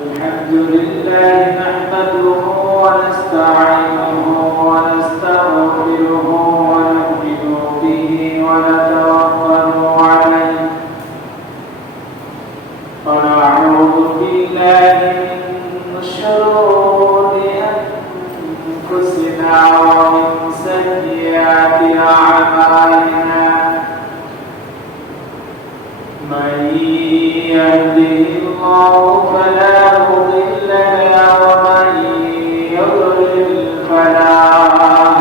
الحمد لله نحمده ونستعينه ونستغفره ونؤمن به ونتوكل عليه ونعوذ بالله من شرور أنفسنا ومن سيئات أعمالنا من يهده الله فلا مضل له ومن يضلل فلا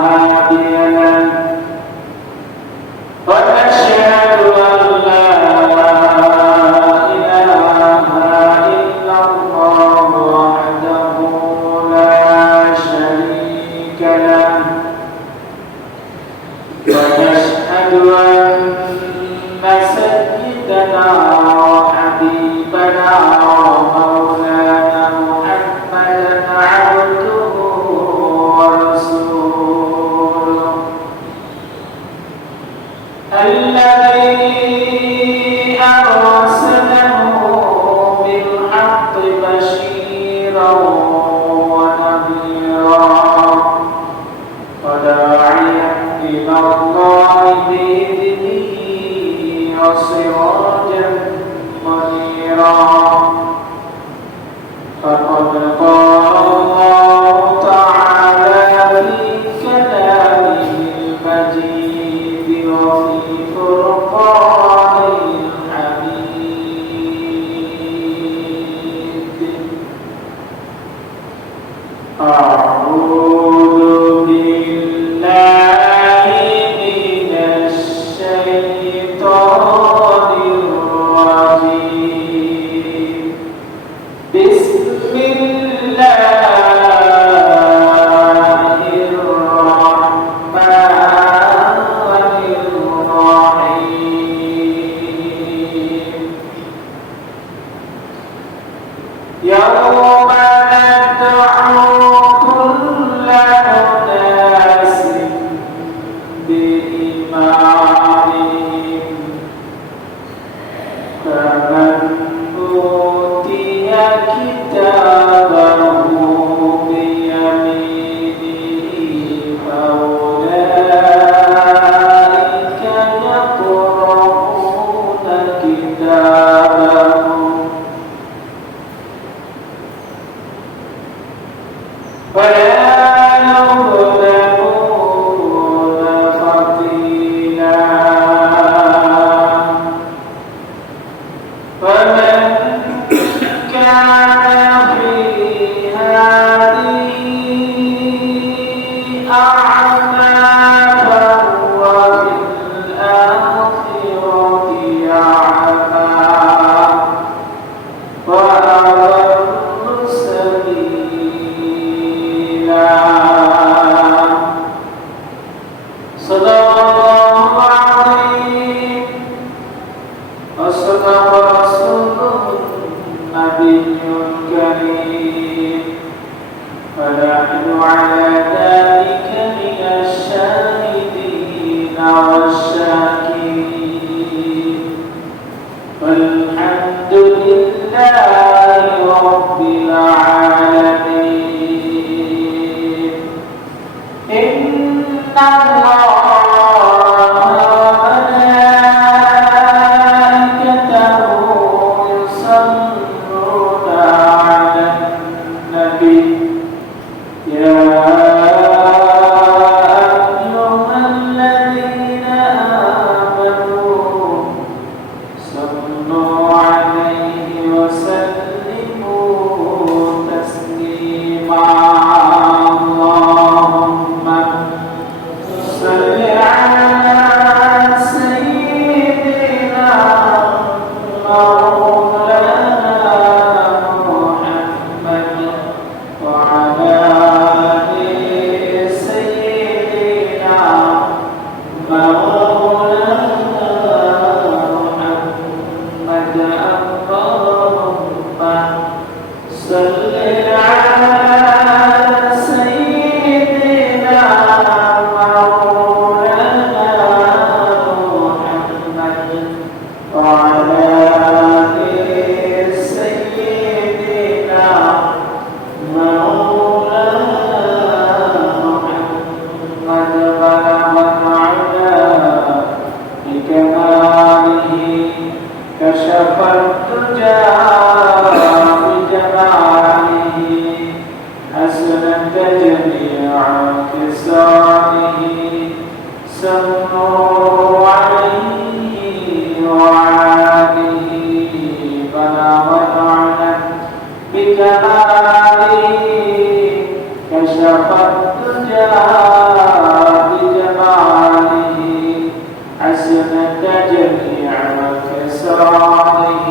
هادي له ونشهد أن لا إله إلا الله وحده لا شريك له ونشهد أن سيدنا وحبيبنا ومولانا محمدا عبده ورسوله الذي أرسله بالحق بشيرا ونذيرا وداعيا إلى الله بإذنه وسراجا منيرا فقد قال الله تعالى في كلامه المجيد وفي فرقانه الحميد أعوذ بالله من الشيطان الرجيم بسم الله الرحمن الرحيم يوم ندعو كل أناس بإمامهم فمن أوتي كتابه بيمينه فأولئك يقرؤون كتابهم ولا يظلمون فتيلا ومن كان في هذه أعمى فهو في الآخرة أعمى وأضل سبيلا صدق الله العظيم وصدق رسوله النبي الكريم ونحن على ذلك من الشاهدين والشاكرين والحمد لله رب العالمين إن الله وملائكته يصلون على النبي يا أيها الذين آمنوا صلوا عليه وسلموا تسليما اللهم صل على سيدنا مولانا محمد وعلى آل سيدنا مولانا محمد اللهم صل على سيدنا مولانا محمد وعلى آل سيدنا جماله كشف الدجى بجماله حسنت جميع خصاله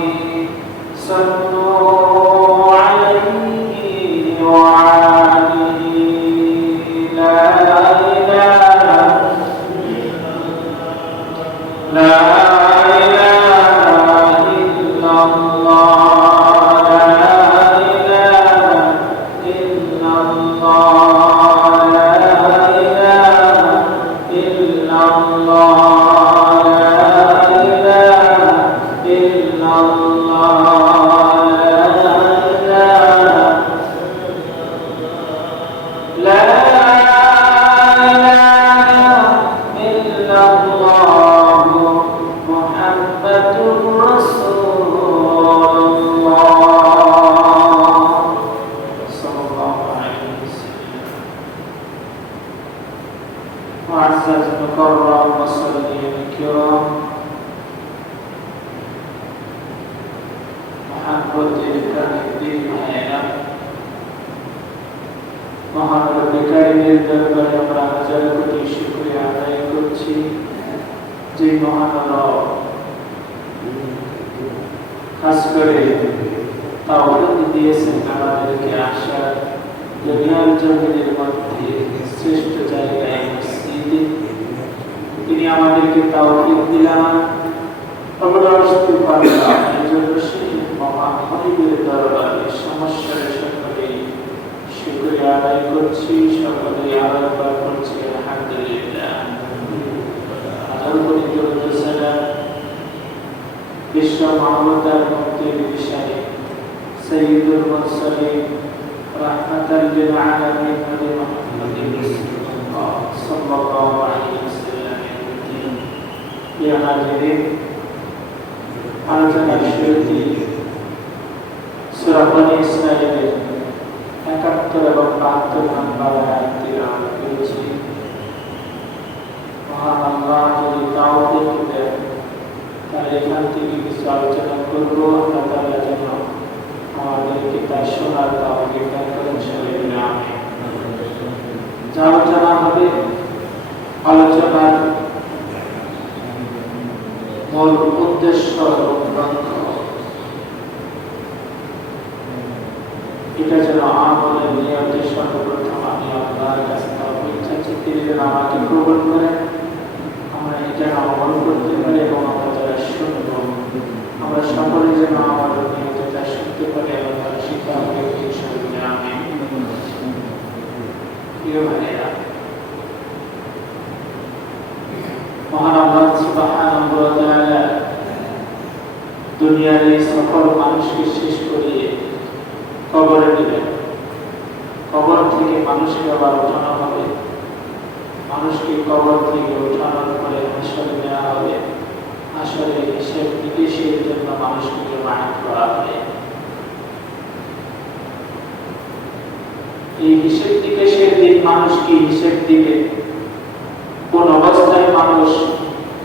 صلوا عليه وآله لا إله لا إله إلا الله لا إله إلا الله لا إله إلا الله لا إله إلا الله لا إله إلا الله محمد رسول الله صلى الله عليه وسلم معزز مكرم مصلين الكرام محمد الكريم ভাইরা মহান রব্বুল কারীমের দরবারে আমরা হাজার কোটি শুকরিয়া আদায় করছি যে মহান রব খাস করে তাওহীদ দিয়েছেন আমাদেরকে আশার দুনিয়ার জমিনের মধ্যে শ্রেষ্ঠ জায়গায় মসজিদে তিনি আমাদেরকে তাওহীদ দিলেন আমরা আসতে পারলাম এই জন্য সেই মহান হাবিবের দরবারে সমস্যার সকলে শুকরিয়া আদায় করছি সকলে আরাধনা করছি আলহামদুলিল্লাহ আল্লাহর দরুদ সালাম বিশ্ব মানবতার মুক্তির বিষয়ে সাইয়্যিদুল মুরসালিন রাহমাতাল লিল আলামিন নবী মুহাম্মদ সাল্লাল্লাহু আলাইহি ওয়াসাল্লাম ইয়া হাজিরিন আলোচনার শুরুতে সূরা বনী ইসরাঈলের 71 এবং 72 নম্বর আয়াত তিলাওয়াত করেছি মহান আল্লাহ যদি তাওফীক দেন তাহলে এখান থেকে কিছু আলোচনা করবো আল্লাহ তাআলা যেন আমাদেরকে তা শোনার তাওফীক দান করেন সবাই বলে আমিন যা আলোচনা হবে আলোচনার মূল উদ্দেশ্য এবং লক্ষ্য এটা যেন আমলের নিয়তে সর্বপ্রথম আমি আল্লাহর কাছে তাওফীক চাচ্ছি তিনি যেন আমাকে কবুল করেন আমরা এটা আমল করতে পারি এবং আমরা যারা শুনবো আমরা সকলে যেন আমাদের নিয়তে তা শুনতে পারি এবং তারা শিক্ষা হবে ইনশাআল্লাহ আমিন প্রিয় ভাইরা মহান আল্লাহ সুবহানাহু ওয়া তাআলা দুনিয়ার এই সকল মানুষকে শেষ করিয়ে কবরে দিবেন কবর থেকে মানুষকে আবার উঠানো হবে মানুষকে কবর থেকে উঠানোর পরে হাসরে নেওয়া হবে হাসরে হিসেব নিকেশের জন্য মানুষকে জমায়েত করা হবে এই হিসেব নিকেশের দিন মানুষকে হিসেব দিবে কোন অবস্থায় মানুষ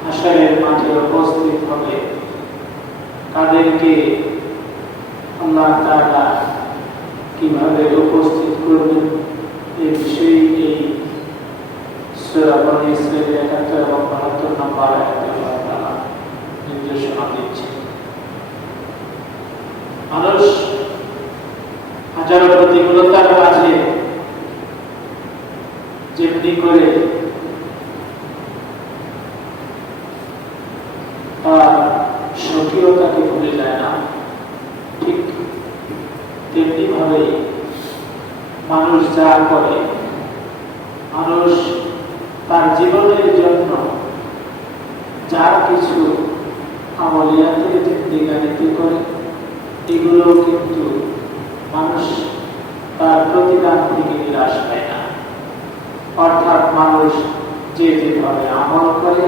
হাসরের মাঠে উপস্থিত হবে তাদেরকে আল্লাহ তাআলা কিভাবে উপস্থিত করবেন এই বিষয়ে এই সূরা বনী ইসরাঈলের 71 এবং 72 নম্বর আয়াতে আল্লাহ তাআলা নির্দেশনা দিচ্ছেন মানুষ হাজারো প্রতিকূলতার মাঝে যেমনি করে তার স্বকীয়তাকে ভুলে যায় না ঠিক তেমনি ভাবে মানুষ যা করে মানুষ তার জীবনের জন্য যা কিছু আমলিয়াতের জিন্দেগানিতে করে এগুলো কিন্তু মানুষ তার প্রতিদান থেকে নিরাশ হয় না অর্থাৎ মানুষ যে যেভাবে আমল করে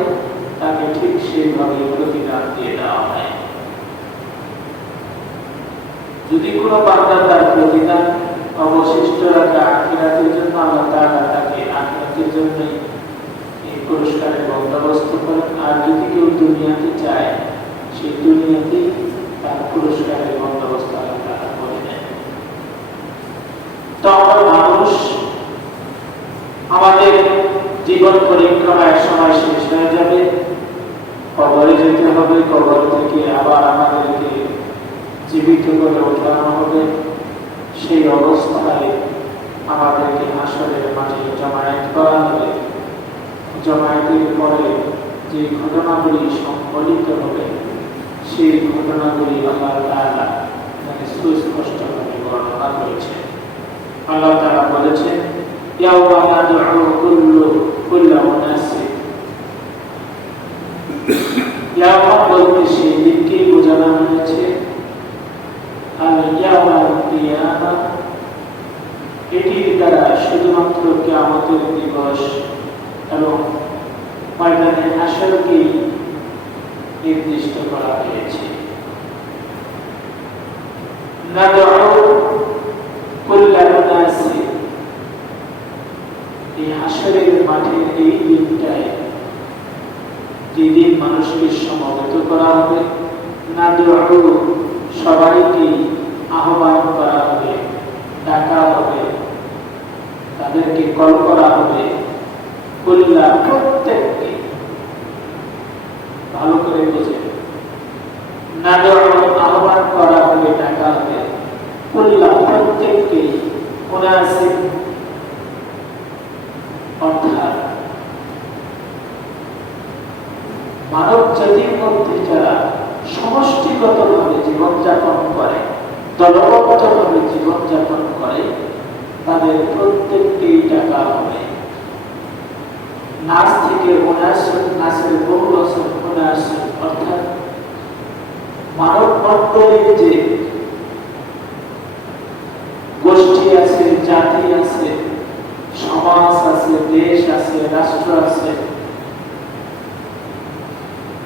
তাকে ঠিক সেইভাবে প্রতিদান দিয়ে দেওয়া হয় যদি কোনো বান্দা তার প্রতিদান অবশিষ্ট রাখে আখিরাতের জন্য আল্লাহ তাআলা তাকে আখিরাতের জন্যই এই পুরস্কারের বন্দোবস্ত করেন আর যদি কেউ দুনিয়াতে চায় সেই দুনিয়াতেই তার পুরস্কারের বন্দোবস্ত আল্লাহ তাআলা করে দেন হয়ে যাবে, কবরে যেতে হবে, কবর থেকে আবার আমাদেরকে জীবিত করে ওঠানো হবে। সেই অবস্থায় আমাদেরকে হাসরের মাঠে জমায়েত করা হবে। জমায়েতের পরে যে ঘটনাগুলি সংঘটিত হবে সেই ঘটনাগুলি আল্লাহ তাআলা সুস্পষ্টভাবে বর্ণনা করেছেন। আল্লাহ তাআলা বলেছেন, ইয়াওমা নাদউ কুল্লা উনাসিন, ইয়াওমা বলতে সেই দিনকে বোঝানো হয়েছে আল ইয়াওমাল কিয়ামা। এটির দ্বারা শুধুমাত্র কিয়ামতের দিবস এবং ময়দানে হাসরকে নির্দিষ্ট করা হয়েছে। নাদউ কুল্লা উনাসিন, এই হাসরের মাঠে এই দিনটায় যেদিন মানুষকে সমবেত করা হবে, নাদউ সবাইকে আহ্বান করা হবে, ডাকা হবে, তাদেরকে কল করা হবে, কুল্লা প্রত্যেককে। ভালো করে বুঝে, নাদউ আহ্বান করা হবে, ডাকা হবে, কুল্লা প্রত্যেককে, উনাসিন অর্থাৎ মানব জাতির মধ্যে যারা সমষ্টিগতভাবে জীবনযাপন করে, দলবদ্ধভাবে জীবনযাপন করে, তাদের প্রত্যেককেই ডাকা হবে। নাস থেকে উনাসুন, নাসের বহু বছর উনাসুন অর্থাৎ মানব মণ্ডলীর যে গোষ্ঠী আছে, জাতি আছে, সমাজ আছে, দেশ আছে, রাষ্ট্র আছে,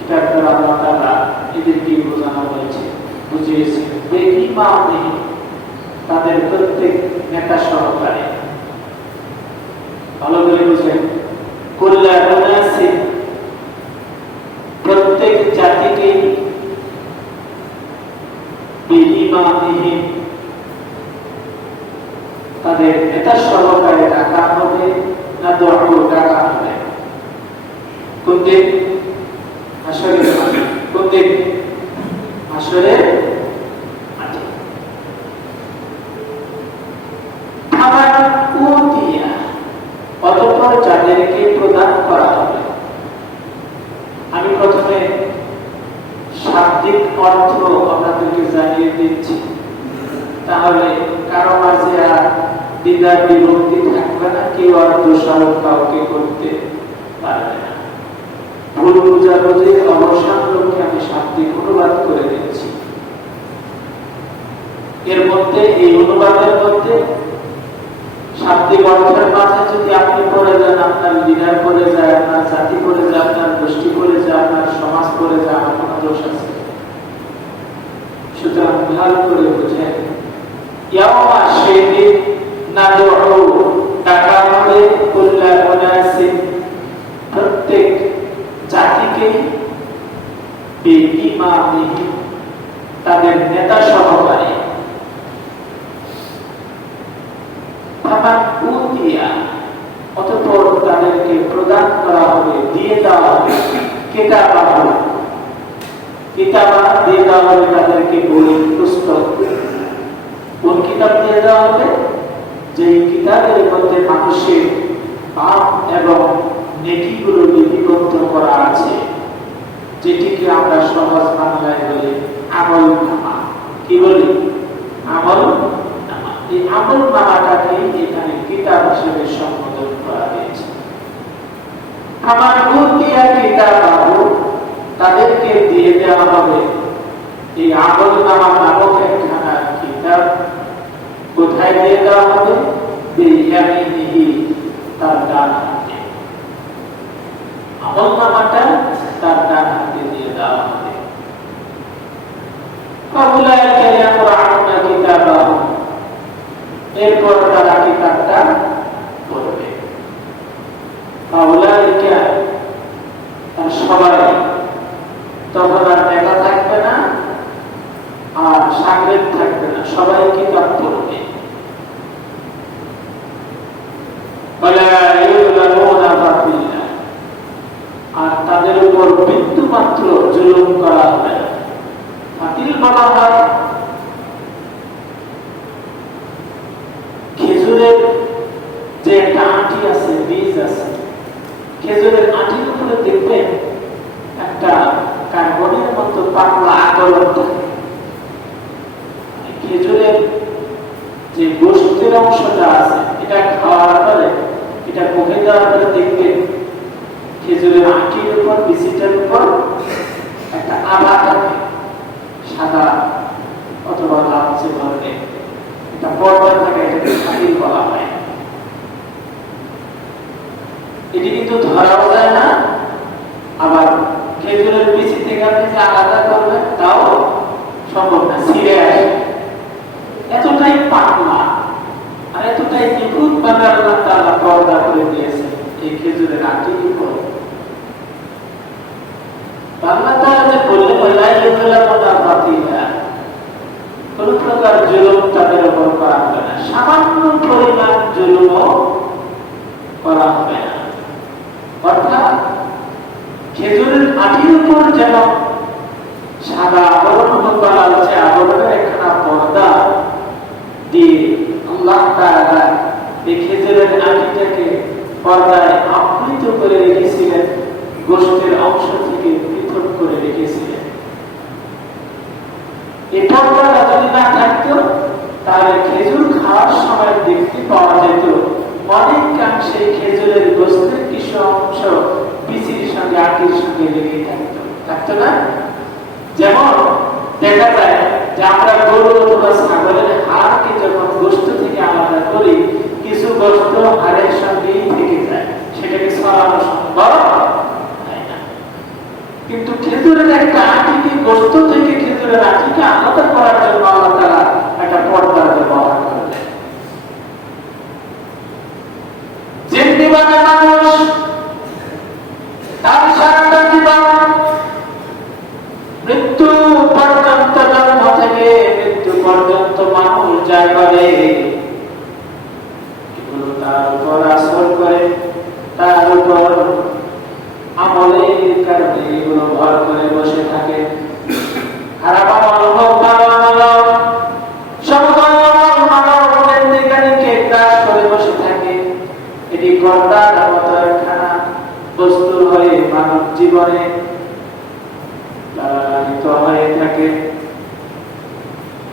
এটার দ্বারা আল্লাহ তাআলা এদেরকে বোঝানো হয়েছে, বুঝিয়েছে। বেঈমান তাদের প্রত্যেক নেতা সহকারে। ভালো করে বুঝেন, কুল্লা উনাসিন প্রত্যেক জাতিকে বেঈমানিহীন তাদের নেতা সহকারে ডাকা হবে, না দোয়া ডাকা হবে। কোন দিন? হাসরের মাঠে। কোন দিন? হাসরের মাঠে। আমার উতিয়া, অতঃপর যাদেরকে প্রদান করা হবে। আমি প্রথমে শাব্দিক অর্থ আপনাদেরকে জানিয়ে দিচ্ছি, তাহলে কারো মাঝে আর দ্বিধা বিভক্তি থাকবে না, কেউ আর দোষারোপ কাউকে করতে পারবে না। ভুল বুঝাবুঝির অবসান লক্ষ্যে আমি শাব্দিক অনুবাদ করে দিচ্ছি। এর মধ্যে, এই অনুবাদের মধ্যে শাব্দিক অর্থের মাঝে যদি আপনি পড়ে যান, আপনার লিডার পড়ে যায়, আপনার জাতি পড়ে যায়, আপনার গোষ্ঠী পড়ে যায়, আপনার সমাজ পড়ে যায়, আমার কোনো দোষ আছে? সুতরাং ভালো করে বুঝেন, ইয়াওমা সেদিন নাদউ ডাকা হবে কুল্লা উনাসিন প্রত্যেক জাতিকে, বেঈমানিহীন তাদের নেতা সহকারে। অতঃপর তাদেরকে প্রদান করা হবে, দিয়ে দেওয়া হবে কিতাবা, কিতাবা দিয়ে দেওয়া হবে তাদেরকে, বই পুস্তক। কোন কিতাব দিয়ে দেওয়া হবে? যে কিতাবের মধ্যে মানুষের পাপ এবং নেকিগুলো লিপিবদ্ধ করা আছে, যেটিকে আমরা সহজ বাংলায় বলি আমল নামা। কি বলি? আমল নামা। এই আমল নামাটাকে এখানে কিতাব হিসেবে সম্বোধন করা হয়েছে। আমার উতিয়া কিতাবাহু, তাদেরকে দিয়ে দেওয়া হবে এই আমল নামা নামক একখানা কিতাব। কোথায় দিয়ে দেওয়া হবে? বিয়ামিনিহি, তার ডান হাতে। আমল নামাটা তার ডান হাতে দিয়ে দেওয়া হবে। ফাউলাইকা ইয়াকরাউনা কিতাবাহুম, এরপর তারা কিতাবটা পড়বে। ফাউলাইকা, তার সবাই, তখন আর নেতা থাকবে না, আর সাগরেদ থাকবে না, সবাই কিতাব পড়বে। আর খেজুরের যে একটা আঁটি আছে, বীজ আছে, খেজুরের আঁটির উপরে দেখবেন একটা কার্বনের মতো পাতলা আতরণ থাকে। খেজুরের যে গোষ্ঠীর অংশটা আছে, এটা খাওয়ার পরে, এটা মুখে দেওয়ার পরে দেখবেন খেজুরের আঁটির উপর, বিচিটার উপর একটা আভা থাকে, সাদা অথবা লালচে ধরনের একটা পর্দা থাকে, এটাকে শাকিল বলা হয়। এটি কিন্তু ধরাও যায় না, আবার খেজুরের বিচি থেকে আপনি যে আলাদা করবেন তাও সম্ভব না, ছিঁড়ে আসে। এতটাই পাতলা আর এতটাই নিখুঁত ভাবে আল্লাহ তাআলা পর্দা করে দিয়েছে এই খেজুরের আঁটির উপর। আল্লাহ তাআলা যে বললেন ওয়ালা ইউযলামুনা ফাতিলা, কোন প্রকার জুলুম তাদের উপর করা হবে না, সামান্য পরিমাণ জুলুমও করা হবে না। অর্থাৎ খেজুরের আঁটির উপর যেন সাদা আবরণ বা লালচে আবরণের একখানা পর্দা দিয়ে আল্লাহ তাআলা এই খেজুরের আঁটিটাকে পর্দায় আবৃত করে রেখেছিলেন, গোশতের অংশ থেকে পৃথক করে রেখেছিলেন। এই পর্দাটা যদি না থাকতো তাহলে খেজুর খাওয়ার সময় দেখতে পাওয়া যেত অনেকাংশে খেজুরের গোশতের কিছু অংশ বিচির সঙ্গে আঁটির সঙ্গে লেগে থাকতো না। যেমন দেখা যায় যে আমরা গরু অথবা ছাগলের হাড়কে যখন গোশত থেকে আলাদা করি, কিছু গোশত হাড়ের সঙ্গেই থেকে যায়, সেটাকে সরানো সম্ভব হয় না। কিন্তু খেজুরের একটা আঁটিকে গোশত থেকে খেজুরের আঁটিকে আলাদা করার জন্য আল্লাহ তাআলা একটা পর্দার ব্যবহার করলেন। যেমনি ভাবে মানুষ তার সারাটা জীবন মৃত্যু পর্যন্ত, জন্ম থেকে মৃত্যু পর্যন্ত মানুষ যা করে এগুলো তার উপর আসর করে, তার উপর আমলের কারণে এগুলো ভর করে বসে থাকে। খারাপ আমল হোক, ভালো আমল হোক, সমতল মানবের দিকে গ্রাস করে বসে থাকে। এটি গর্দার মতো একখানা বস্তু হয়ে মানব জীবনে লালিত হয়ে থাকে।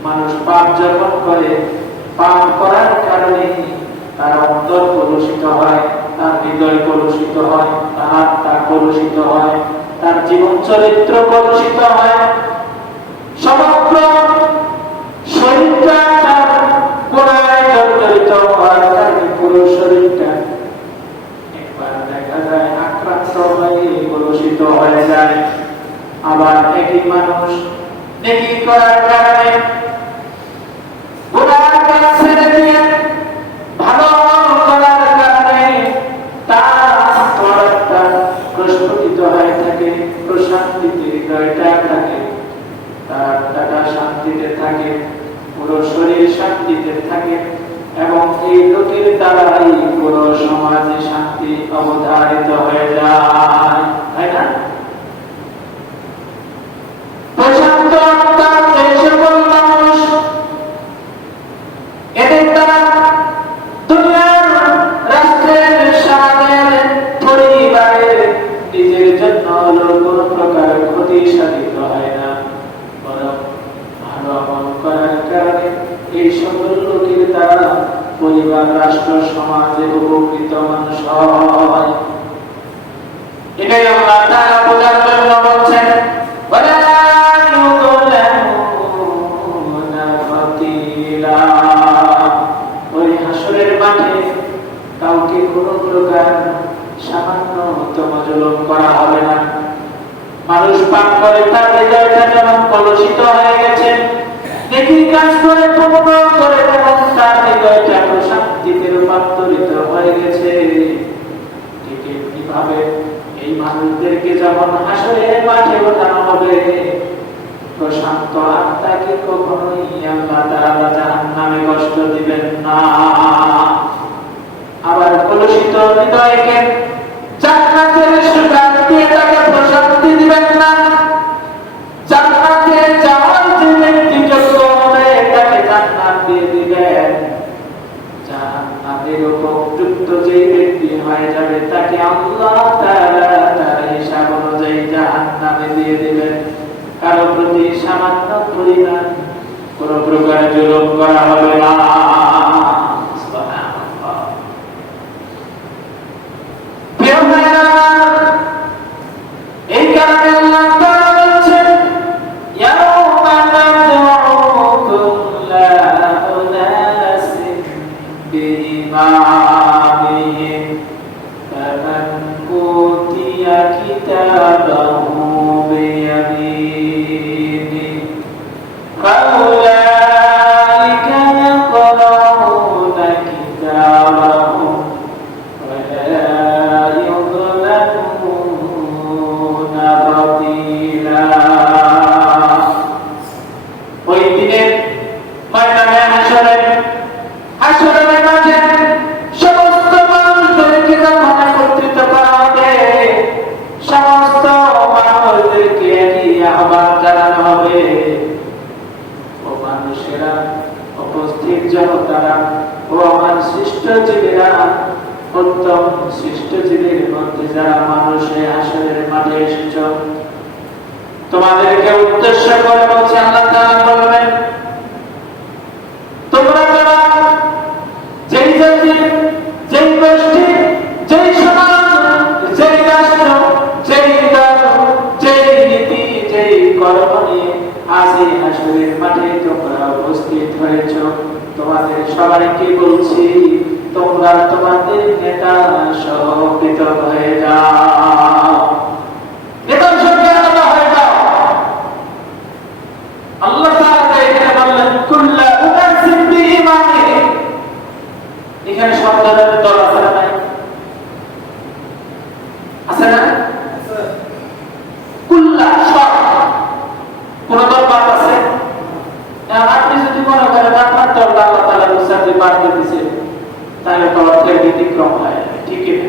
মানুষ পাপ যখন করে, পাপ করার কারণে তার অন্তর কলুষিত হয়, তার হৃদয় কলুষিত হয়, তার আত্মা কলুষিত হয়, তার জীবন চরিত্র কলুষিত হয়, সমগ্র শরীরটা তার গোড়ায় জর্জরিত হয়, তার পুরো শরীরটা একবার দেখা যায় আক্রান্ত হয়ে কলুষিত হয়ে যায়। আবার একই মানুষ নেকি করার কারণে গুনার কাজ ছেড়ে দিয়ে ভালো করার কারণে তার অন্তরটা প্রস্ফুটিত হয়ে থাকে, প্রশান্তিতে হৃদয়টা থাকে, তার আত্মাটা শান্তিতে থাকে, পুরো শরীর শান্তিতে থাকে, এবং এই লোকের দ্বারাই পুরো সমাজে শান্তি অবধারিত হয়ে যায়, তাই না? প্রশান্ত আত্মার যে সকল মানুষ, এদের দ্বারা দুনিয়ার, রাষ্ট্রের, সমাজের, পরিবারের, নিজের জন্য কোন প্রকার ক্ষতি সাধিত হয় না, বরং ভালো আমল করার কারণে এই সকল লোকের দ্বারা পরিবার, রাষ্ট্র, সমাজে উপকৃত মানুষ হয়। এটাই আল্লাহ তাআলা বোঝার জন্য বলছেন ওই হাসরের মাঠে কাউকে কোন প্রকার সামান্যতম জুলুম করা হবে না। মানুষ পাপ করে তার হৃদয়টা যেমন কলুষিত হয়ে গেছে, নেকির কাজ করে পূর্ণ করে যেমন তার হৃদয়টা প্রশান্তিতে রূপান্তরিত হয়ে গেছে, ঠিক এইভাবে এই মানুষদেরকে যখন হাসরের মাঠে ওঠানো হবে, প্রশান্ত আত্মাকে কখনোই আল্লাহ তাআলা জাহান্নামে কষ্ট দিবেন না। আবার কলুষিত হৃদয়কে জান্নাতের সুবাস দিয়ে তাকে প্রশান্তি দিবেন না। জান্নাতে যাওয়ার যে ব্যক্তি যোগ্য হবে তাকে জান্নাত দিয়ে দিবেন। জাহান্নাম আল্লাহ তাআলা তার হিসাব অনুযায়ী জাহান্নামে দিয়ে দিবেন। কারো প্রতি সামান্য পরিমাণ কোন প্রকার জুলুম করা হবে না। সুবহানাল্লাহ। প্রিয় ভাইরা, এই কারণে আল্লাহ তাআলা বলেন, ইয়াউমা নাদ'উ কুল্লা উনাসিন বিইমামিহিম ফামান উতিয়া কিতাবাহু বিয়ামিনিহি ফাউলাইকা ইয়াকরাউনা কিতাবাহুম ওয়ালা ইউযলামুনা ফাতিলা। ওই দিনের ময়দানে হাশরের মাঠে সমস্ত মানুষদেরকে যখন একত্রিত করা হবে, সমস্ত মানুষদেরকে একই আহ্বান জানানো হবে। ও মানুষেরা, উপস্থিত জনতারা, ও আমার সৃষ্ট জীবেরা, উত্তম সৃষ্ট জীবের মধ্যে যারা মানুষে হাশরের মাঠে এসেছ, তোমাদেরকে উদ্দেশ্য করে বলছে আল্লাহ তাআলা বলবেন, তোমরা যারা যেই জাতি, যেই গোষ্ঠী, যেই সমাজ, যেই রাষ্ট্র, যেই দল, যেই নীতি, যেই কর্ম নিয়ে আজ এই হাশরের মাঠে তোমরা উপস্থিত হয়েছ, তোমাদের সবাইকে বলছি, তোমরা তোমাদের নেতা সহ পৃথক হয়ে যাও। নেতার সঙ্গে আলাদা হয়ে যাও। আল্লাহ তাআলা এখানে বললেন কুল্লা উনাসিন বিইমামিহিম। এখানে শব্দের দল আছে না নাই? আছে না? কুল্লা সব কোন দল বাদ আছে? আপনি যদি মনে করেন আপনার দল আল্লাহ তাআলা উসাতে বাদ দিয়েছে, তাহলে তো অর্থের ব্যতিক্রম হয়, ঠিক না?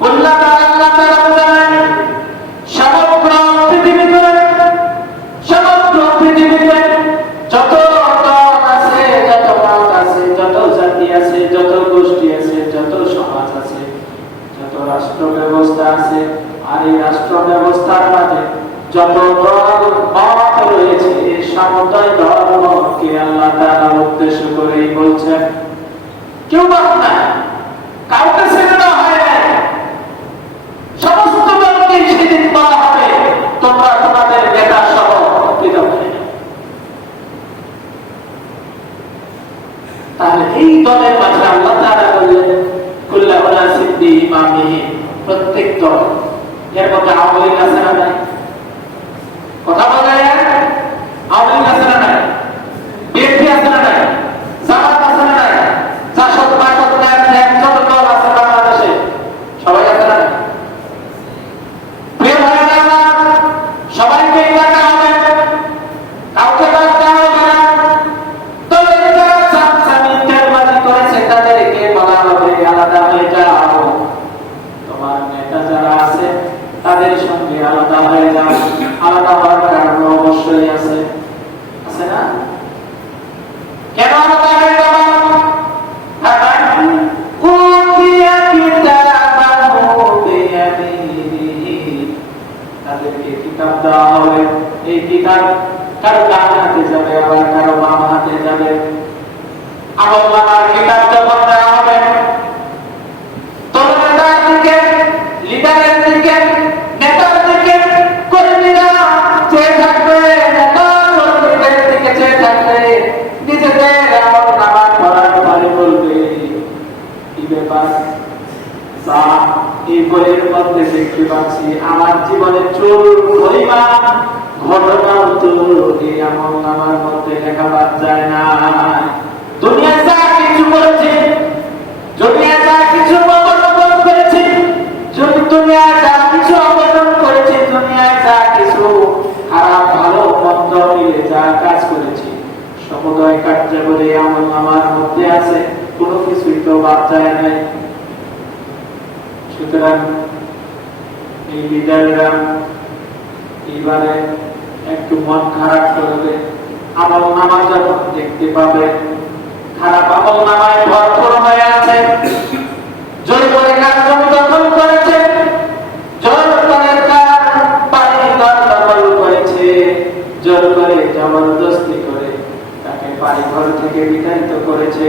কুল্লা আল্লাহ তাআলা বলেন সমগ্র পৃথিবীতে যত দল আছে, যত মত আছে, যত জাতি আছে, যত গোষ্ঠী আছে, যত সমাজ আছে, যত রাষ্ট্র ব্যবস্থা আছে, আর এই রাষ্ট্র ব্যবস্থার মাঝে যত দল মত রয়েছে, সমুদয় ধর্মকে আল্লাহ তাআলা উদ্দেশ্য করেই বলছেন, কেউ বাদ নাই, কাউকে ছেড়ে দেওয়া হয় নাই। সমস্ত দলকে সেদিন বলা হবে তোমরা তোমাদের নেতা সহ পৃথক হয়ে যাও। তাহলে এই দলের মাঝে আল্লাহ তাআলা বললেন কুল্লা উনাসিন বিইমামিহিম, প্রত্যেক দল। এর মধ্যে আওয়ামী লীগ আছে না নাই? কথা বলা যায়? আওয়ামী লীগ আছে না নাই? বিএনপি আছে না নাই? জামাত আছে না নাই? জাসদ, বাসদ, ন্যাপ যত দল আছে বাংলাদেশে সবাই আছে না নাই? প্রিয় ভাইরা, সবাইকে ডাকা হবে, কাউকে বাদ দেওয়া হবে না। তবে যারা চামচামি তেলবাজি করেছে তাদেরকে বলা হবে আলাদা হয়ে যাও। তোমার নেতা যারা আছে তাদের সঙ্গে আলাদা হয়ে যাও। আলাদা হওয়ার কারণ অবশ্যই আছে, আছে না? কেন আলাদা হয়ে যাও? তাদেরকে কিতাব দেওয়া হবে। এই কিতাব কারো ডান হাতে যাবে, আবার কারো বাম হাতে যাবে। আমলনামার কিতাব যখন দেওয়া হবে, নেতার দিকে, লিডারের দিকে, নেতার দিকে কর্মীরা চেয়ে থাকবে, নেতা কর্মীদের দিকে চেয়ে থাকবে, নিজেদের আমলনামা পড়ার পরে বলবে কি ব্যাপার, এই বইয়ের মধ্যে দেখতে পাচ্ছি আমার জীবনে চোর পরিমাণ ঘটনাও তো এই আমলনামার মধ্যে লেখা বাদ যায় না। দুনিয়ায় যা কিছু করেছে, দুনিয়ায় যা কিছু অবলম্বন করেছে, দুনিয়ায় যা কিছু অবলম্বন করেছে, দুনিয়ায় যা কিছু খারাপ ভালো মন্দ মিলে যা কাজ করেছে, সমুদয় কার্যাবলী আমলনামার মধ্যে আছে, কোনো কিছুই তো বাদ যায় নাই। সুতরাং এই লিডাররা এবারে একটু মন খারাপ করবে, আমলনামা যখন দেখতে পাবে খারাপ আমলনামায় ভরপুর হয়ে আছে, জৈব কার্যক্রম যখন করেছে,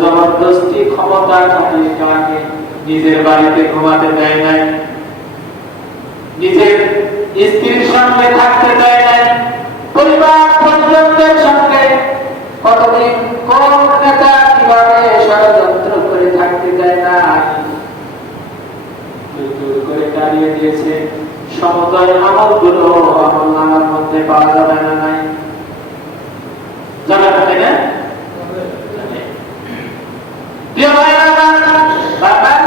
জবরদস্তি ক্ষমতা খাটিয়ে কাকে নিজের বাড়িতে ঘুমাতে দেয় নাই, নিজের স্ত্রীর সঙ্গে থাকতে দেয় নাই, পরিবার পরিজনদের সঙ্গে কতদিন কোন নেতা কিভাবে ষড়যন্ত্র করে থাকতে দেয় না, করে দাঁড়িয়ে দিয়েছে। সমুদয় আমলগুলো আমলনামার মধ্যে পাওয়া যাবে না, নাই যাবে না, তাই না? প্রিয় ভাইরা, বাবান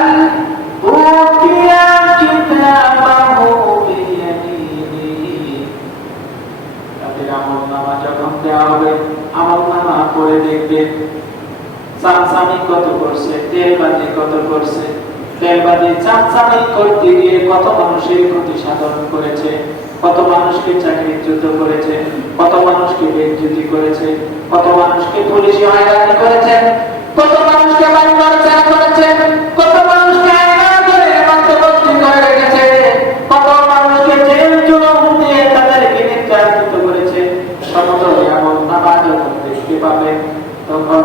উতিয়া কিতাবাহু বিয়ামিনিহি, তাদের আমলনামা যখন দেওয়া হবে, আমলনামা পড়ে দেখবে চামচামি কত করছে, তেলবাজি কত করছে, তেলবাজি চামচামি করতে গিয়ে কত মানুষের ক্ষতি সাধন করেছে, কত মানুষকে চাকরিচ্যুত করেছে, কত মানুষকে বেইজ্জতি করেছে, কত মানুষকে পুলিশে হয়রানি করেছে, কত মানুষকে বাড়ি মারছে করেছে, কত মানুষকে আয়না করে মধ্যবর্তী করে রেখেছে, কত মানুষকে জেল জুলুম দিয়ে তাদেরকে নির্যাতিত করেছে। সমুদয় আমলনামা যখন দেখতে পাবে, তখন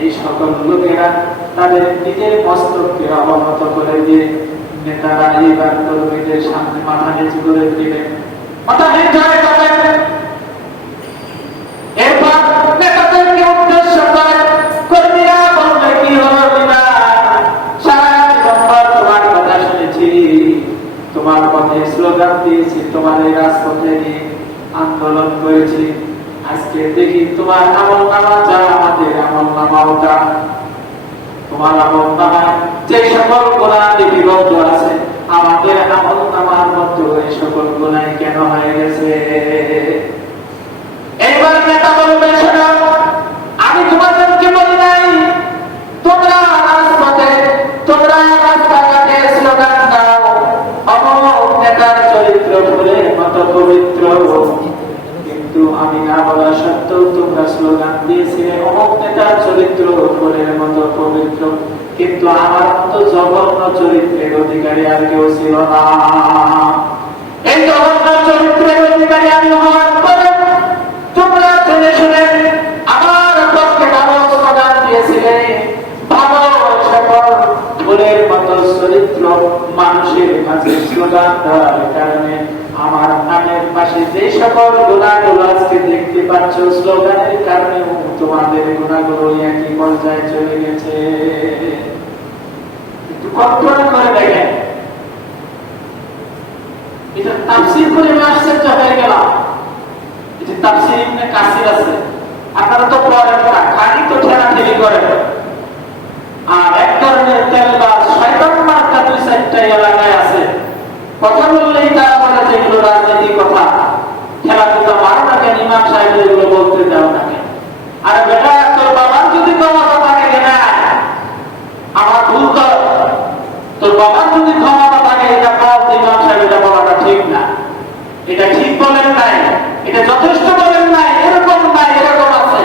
এই সকল লোকেরা তাদের নিজের মস্তককে অবনত করে দিয়ে নেতারা এইবার কর্মীদের সামনে মাথা নিচু করে দিবে, মাথা নিচু হয়ে যাবে। এরপর নেতাদেরকে উদ্দেশ্য করে কর্মীরা বলবে, কি হলো বিমান, সারা জীবন তোমার কথা শুনেছি, তোমার পথে স্লোগান দিয়েছি, তোমার এই রাজপথে নিয়ে আন্দোলন করেছি, আজকে দেখি তোমার আমলনামা যা আমাদের আমলনামাও তা। তোমার আমলনামায় যে সকল গুনাহ লিপিবদ্ধ আছে, আমাদের আমলনামার মধ্যে এই সকল গুনাহ কেন হয়ে গেছে? এইবার নেতা বলবে, শোনো, আমি তোমাদেরকে বলি নাই তোমরা রাজপথে, তোমরা রাস্তাঘাটে স্লোগান দাও, অমুক নেতার চরিত্র ফুলের মতো পবিত্র, কিন্তু আমি না বলা সত্ত্বেও তোমরা স্লোগান দিয়েছিলে অমুক নেতার চরিত্র ফুলের মতো পবিত্র, কিন্তু আমার মতো জঘন্য চরিত্রের অধিকারী আর কেউ ছিল না। এই জঘন্য চরিত্রের অধিকারী আমি হওয়ার পরে তোমরা জেনে শুনে আমার পক্ষে ভালো স্লোগান দিয়েছিলে, ভালো সকল ফুলের মতো চরিত্র মানুষের কাছে স্লোগান দেওয়ার কারণে আমার নামের পাশে যে সকল গুণাগুলো আজকে দেখতে পাচ্ছ, স্লোগানের কারণে তোমাদের গুণাগুলো একই পর্যায়ে চলে গেছে। একটু কল্পনা করে দেখেন, এটা তাফসীর করে আশ্চর্য হয়ে গেলাম। এই যে তাফসীর ইবনে কাসির আছে, আপনারা তো পড়েন না, খালি তো ঠেলাঠেলি করেন। আর এক ধরনের তেলবাজ শয়তান মার্কা দুই চারটা এলাকায় আছে, কথা বললেই তারা বলে যেগুলো রাজনীতি কথা, খেলাধুলা মারো না কেন, ইমাম সাহেব এগুলো বলতে দাও না কেন। আর বেটা, তোর বাবার যদি ক্ষমতা থাকে কিনা, আমার ভুল কর, তোর বাবার যদি ক্ষমতা থাকে এটা বল, ইমাম সাহেব এটা বলাটা ঠিক না, এটা ঠিক বলেন নাই, এটা যথেষ্ট বলেন নাই, এরকম নাই, এরকম আছে।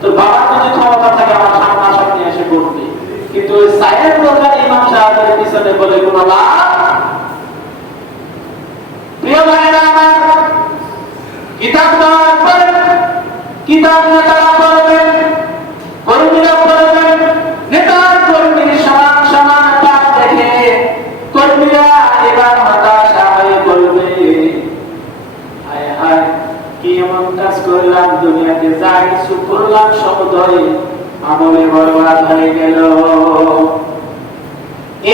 তোর বাবার যদি ক্ষমতা থাকে আমার সামনাসামনি এসে বলবি, কিন্তু ওই সাহেব বলবেন ইমাম সাহেবের পিছনে বলে কোনো লাভ। প্রিয় ভাইরা আমার, কিতাব দেওয়ার পরে কিতাব নেতারা পড়বেন, কর্মীরা পড়বেন, নেতার কর্মীর সমান সমান কাজ দেখে কর্মীরা এবার হতাশা হয়ে বলবে, হায় হায়, কি এমন কাজ করলাম, দুনিয়াতে যা কিছু করলাম সমুদয় আমলে বরবাদ হয়ে গেল।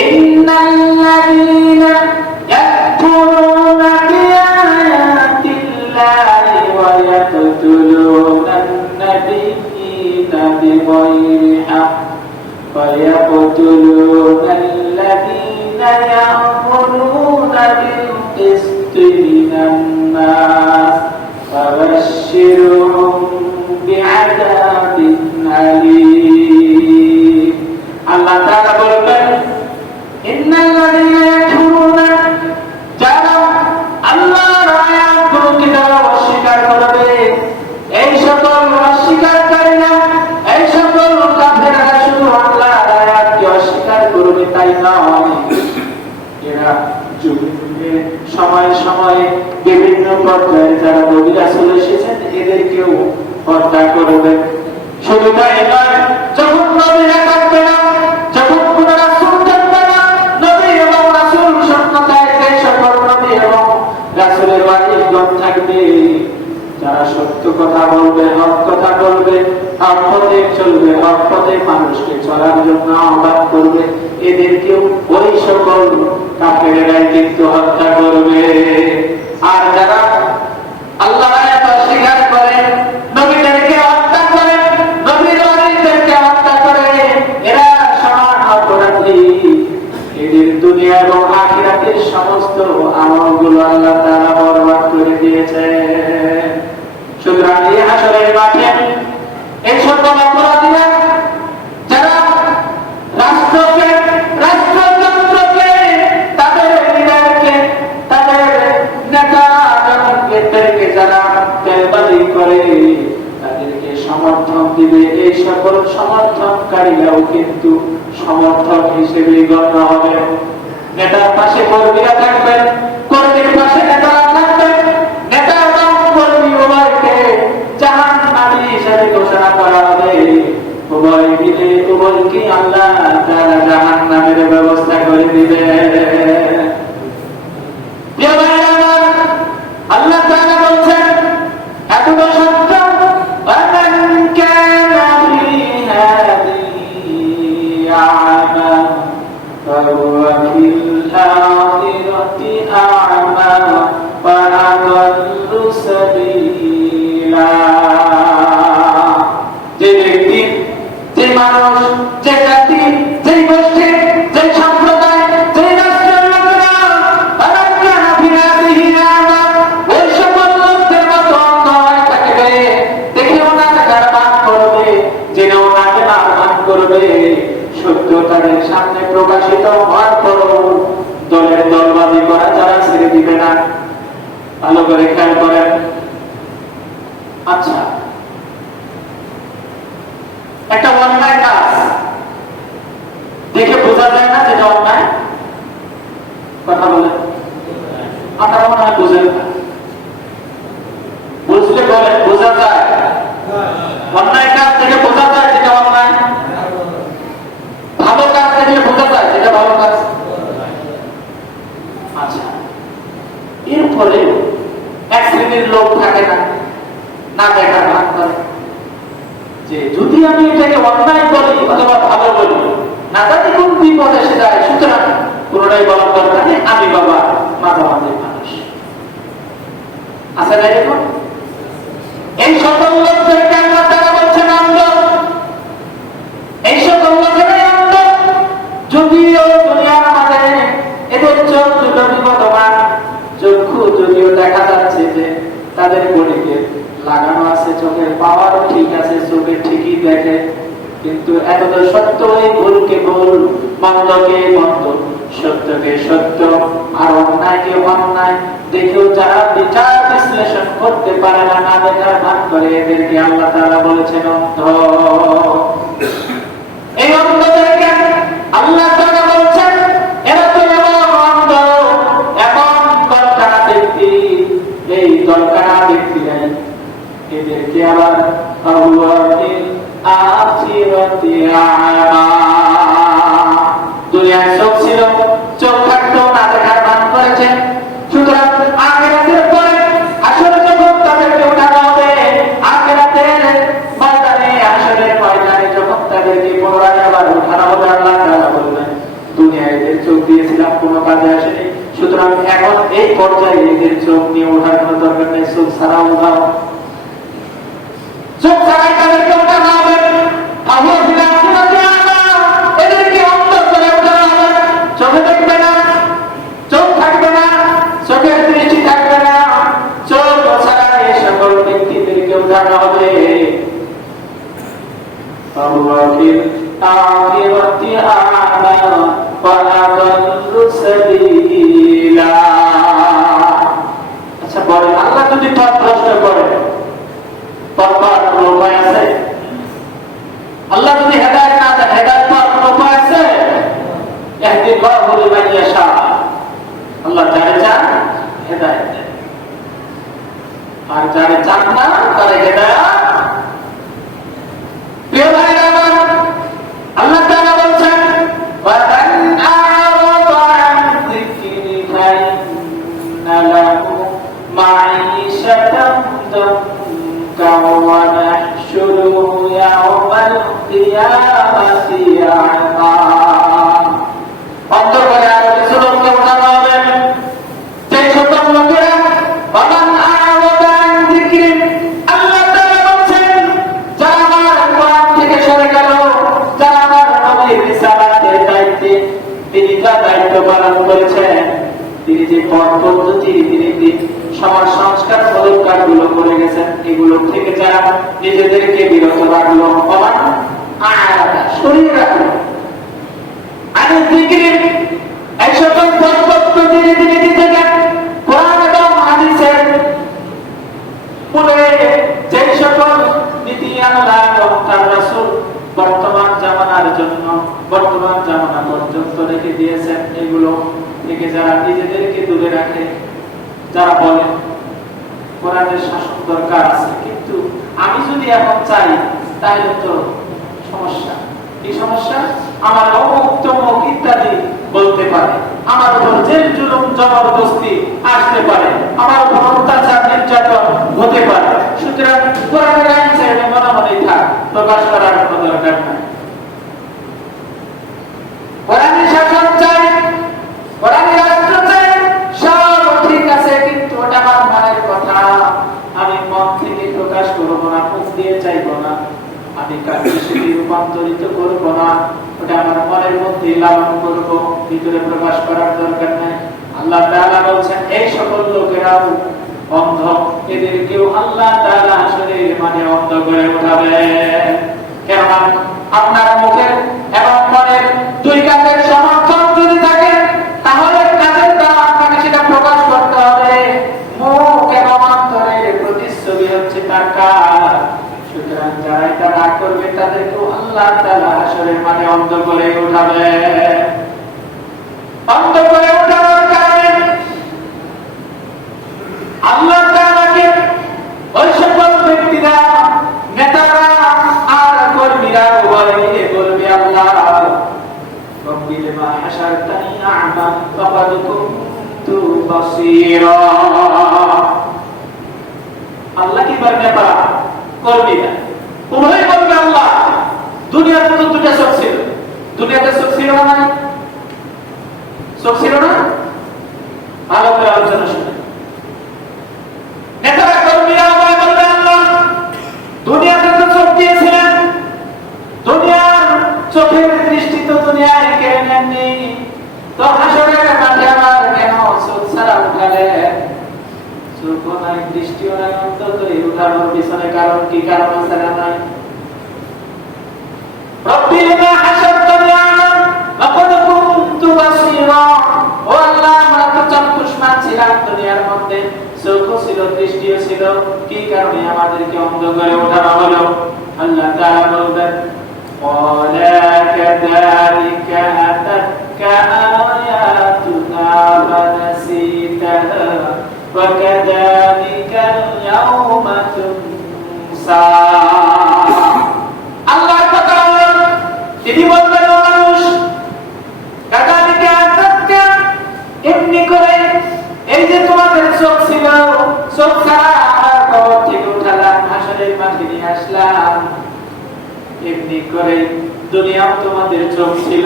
ইন্নাল্লাযীনা ইয়াকুলুনা বিআয়াতিল্লাহি ওয়া ইয়াকতুলুনান নাবিয়্যিনা বিগায়রি হক ওয়া ইয়াকতুলুনাল্লাযীনা ইয়া'মুরুনা বিল কিসতি মিনান নাস ফাবাশশিরহুম বিআযাবিন আলীম। আল্লাহ তাআলা বলবেন, ইন্নাল্লাযীনা ইয়াকফুরুনা, যারা আল্লাহর আয়াতগুলোকে যারা অস্বীকার করবে, এই সকল অস্বীকারীরা, এই সকল কাফেররা শুধু আল্লাহর আয়াতকে অস্বীকার করবে তাই নয়, এরা যুগে যুগে সময়ে সময়ে বিভিন্ন পর্যায়ে যারা নবী রাসূল এসেছেন এদেরকেও হত্যা করবে। শুধু তাই নয়, যখন নবীরা থাকবে না, যখন কোন রাসূল থাকবে না, নবী এবং রাসূল সন্ন্যতায় যে সকল নবী এবং রাসূলের ওয়াজিবগণ থাকবে, যারা সত্য কথা বলবে, হক কথা বলবে, হক পথে চলবে, হক পথে মানুষকে চলার জন্য আহ্বান করবে, এদেরকেও ওই সকল কাফেরেরাই কিন্তু হত্যা করবে। আর যারা আল্লাহর আয়াত অস্বীকার করে, নবীদেরকে হত্যা করে, নবীর ওয়ারিসদেরকে হত্যা করে, এরা সমান অপরাধী। এদের দুনিয়া এবং আখিরাতের সমস্ত আমলগুলো আল্লাহ তাআলা বরবাদ করে দিয়েছে। সুতরাং এই হাসরের মাঠে এই সকল অপরাধীরা যারা রাষ্ট্রকে, রাষ্ট্রযন্ত্রকে, তাদের লিডারকে, তাদের নেতা জনগণকে যারা তেলবাজি করে, তাদেরকে সমর্থন দিবে, এই সকল সমর্থনকারীরাও কিন্তু সমর্থক হিসেবে গণ্য হবে। নেতার পাশে কর্মীরা থাকবেন, কর্মীর পাশে নেতারা থাকবেন, নেতা এবং কর্মী উভয়কে জাহান্নামী হিসেবে ঘোষণা করা হবে। উভয় মিলে উভয়কে আল্লাহ তাআলা জাহান্নামের ব্যবস্থা করে দিবে। আল্লাহ তাআলা বলছেন এতটা সত্য, وَمَنْ كَانَ فِي هَذِهِ أَعْمَى فَهُوَ فِي الْآخِرَةِ أَعْمَى وَأَضَلُّ سَبِيلًا। যে ব্যক্তি, যে মানুষ, যে জাতি, যে গোষ্ঠী, যে সম্প্রদায়, যে রাষ্ট্রের লোকেরা ওই সকল লোকদের মতো অন্ধ হয়ে থাকবে, দেখেও না দেখার ভান করবে, জেনেও না জানার ভান করবে, সত্য তাদের সামনে প্রকাশিত হওয়ার পরও দলের দলবাজি করা যারা ছেড়ে দিবে না। ভালো করে খেয়াল করেন। আচ্ছা, একটা অন্যায় কাজ দেখে বোঝা যায় না যেটা অন্যায়? কথা বলেন, আপনারা মনে হয় বোঝেন না। বুঝলে বলেন, বোঝা যায়? অন্যায় কাজ থেকে বোঝা যায় যেটা অন্যায়, ভালো কাজ থেকে বোঝা যায় যেটা ভালো কাজ। আচ্ছা, এরপরে এক শ্রেণীর লোক থাকে না, না দেখার ভান করে যে যদি আমি এটাকে অন্যায় বলি অথবা ভালো বলি, না জানি কোন বিপদ এসে যায়, সুতরাং কোনটাই বলার দরকার নেই, আমি বাবা মাঝামাঝি মানুষ। আচ্ছা, তাই দেখুন এই সকল লোকদেরকে আল্লাহ তাআলা বলছেন অন্ধ। এই সকল লোকেরাই অন্ধ, যদিও দুনিয়ার মাঝে এদের চোখ দুটো বিবদমান, চক্ষু যদিও দেখা যাচ্ছে যে তাদের বডিতে লাগানো আছে, চোখের পাওয়ার ঠিক আছে, চোখে ঠিকই দেখে, কিন্তু এতটা সত্য এই ভুলকে ভুল, মন্দকে মন্দ, সত্যকে সত্য, আর অন্যায়কে অন্যায় দেখেও যারা বিচার বিশ্লেষণ করতে পারে না, না দেখার ভান করে, এদেরকে আল্লাহ তাআলা বলেছেন অন্ধ। এই অন্ধদেরকে আল্লাহ তাআলা বলছেন এরা তো এমন অন্ধ, এমন কলকাতা ব্যক্তি, এই কলকাতা ব্যক্তিরাই এদেরকে আবার দুনিয়ায় চোখ ছিল, চোখ থাকতেও না দেখার ভান করেছে। সুতরাং আখিরাতের পরে আসলে যখন তাদেরকে উঠানো হবে, আখিরাতের ময়দানে, আসলের ময়দানে যখন তাদেরকে পুনরায় আবার উঠানো হবে, আল্লাহ তাআলা বলবেন দুনিয়ায় এদের চোখ দিয়েছিলাম, কোনো কাজে আসেনি, সুতরাং এখন এই পর্যায়ে এদের চোখ নিয়ে ওঠার কোনো দরকার নেই, চোখ ছাড়া উঠাও। চোখ ছাড়াই তাদেরকে উঠানো হবে, এদেরকে অন্ধ করে উঠানো হবে, চোখে দেখবে না, চোখ থাকবে না, চোখের দৃষ্টি থাকবে না, চোখ ছাড়া এই সকল ব্যক্তিদেরকে উঠানো হবে। আচ্ছা বলেন, আল্লাহ যদি পথ ভ্রষ্ট করে, উপায় আছে? আল্লাহ যদি হেদায়েত না দেন, হেদায়েত পাওয়ার কোনো উপায় আছে? আল্লাহ যারে চান হেদায়েত দেন, আর যারে চান না তারে হেদায়েত প্রিয় ভাইরা আমার, আল্লাহ তাআলা বলছেন ওয়ামান আ'রাদা আন যিকরি ফাইন্না লাহু মাঈশাতান দানকা ওয়া নাহশুরুহু ইয়াওমাল কিয়ামাতি আ'মা। অন্তর করে আরো কিছু লোককে উঠানো হবে, সেই সকল লোকেরা ওয়ামান আ'রাদা আন যিকরি, আল্লাহ তাআলা বলছেন যারা আমার কোরআন থেকে সরে গেল, যারা আমার নবীর রিসালাতের দায়িত্বে তিনি যা দায়িত্ব পালন করেছেন, তিনি যে পথ পদ্ধতি, তিনি সমাজ সংস্কার মূলক কাজগুলো করে গেছেন, এগুলো থেকে যারা নিজেদেরকে বিরত রাখলো, ওয়ামান আ'রাদা সরিয়ে রাখলো আন যিকরি, এই সকল পথ পদ্ধতি থেকে কোরআন এবং হাদিসের পুরে যে সকল নীতি আল্লাহ এবং তার রাসূল বর্তমান জামানার জন্য, বর্তমান জামানা পর্যন্ত রেখে দিয়েছেন, এগুলো থেকে যারা নিজেদেরকে দূরে রাখে, যারা বলে কোরআনের শাসন দরকার আছে, কিন্তু আমি যদি এখন চাই তাহলে তো সমস্যা। এই সমস্যা আমার অমুক্ত মুখ ইত্যাদি বলতে পারে, আমার উপর জেল জুলুম জবরদস্তি আসতে পারে, আমার উপর অত্যাচার নির্যাতন হতে পারে। সুতরাং কোরআনের আইন চাইলে মনে মনেই থাক, প্রকাশ করার কোনো দরকার নাই। কোরআনের শাসন চাই, কোরআনের রাষ্ট্র চাই, সব ঠিক আছে, কিন্তু ওটা আমার মনের কথা, আমি মন থেকে প্রকাশ করবো না, মুখ দিয়ে চাইবো না, আমি কার্যশীল রূপান্তরিত করবো না, ওটা আমার মনের মধ্যে লালন করবো, ভিতরে প্রকাশ করার দরকার নাই। আল্লাহ তাআলা বলছেন এই সকল লোকেরাও অন্ধ, এদেরকেও আল্লাহ তাআলা আসলে মানে অন্ধ করে উঠাবে। কেননা আপনার মুখের এবং মনের দুই কাজের সমর্থন যদি থাকে, তাহলে কাজের দ্বারা আপনাকে সেটা প্রকাশ করতে হবে। মুখ এবং অন্তরের প্রতিচ্ছবি হচ্ছে তার কাজ। সুতরাং যারা এটা না করবে তাদেরকেও আল্লাহ তাআলা আসলে মানে অন্ধ করে উঠাবে। অন্ধ করে উঠানোর কারণে আল্লাহ তাআলাকে ওই সকল ব্যক্তিরা, নেতারা আর কর্মীরা বলবে আল্লাহ রব্বি লিমা হাশারতানি আ'মা ফাকাদ কুনতু বাসীরা। আল্লাহ কি বলবে? নেতারা কর্মীরা উভয় বলবে আল্লাহ দুনিয়াতে তো দুটো চোখ ছিল, দুনিয়াতে চোখ ছিল না, চোখ ছিল না, ভালো করে আলোচনা শুনে। নেতারা কর্মীরা উভয় বলবে আল্লাহ দুনিয়াতে তো চোখ দিয়েছিলেন, দুনিয়ার চোখের দৃষ্টি তো দুনিয়ায় কেড়ে নেননি, তো হাসরের মাঠে আমার কেন চোখ ছাড়া উঠালেন? চোখও নাই, দৃষ্টিও নাই, অন্তত এই উঠানোর পিছনে কারণ কি? কারণ আছে না নাই? রব্বি লিমা হাশারতানি আ'মা ফাকাদ কুনতু বাসীরা। ও আল্লাহ, আমরা তো চক্ষুষ্মান ছিলাম দুনিয়ার মধ্যে, চোখও ছিল, দৃষ্টিও ছিল, কি কারণে আমাদেরকে অন্ধ করে ওঠানো হলো? আল্লাহ তাআলা বলবেন ক্বালা কাযালিকা আতাতকা আয়াতুনা ওয়া নাসিতাহা ওয়া কাযালিকা আল-ইয়াওমা তুনসা। আল্লাহর কথা হলো, তিনি বলবেন ও মানুষ, কাযালিকা আতাতকা, এমনি করে এই যে তোমাদের চোখ ছিল, চোখ ছাড়া আমার কবর থেকে উঠালাম, হাসরের মাঠে নিয়ে আসলাম, এমনি করে দুনিয়াও তোমাদের চোখ ছিল,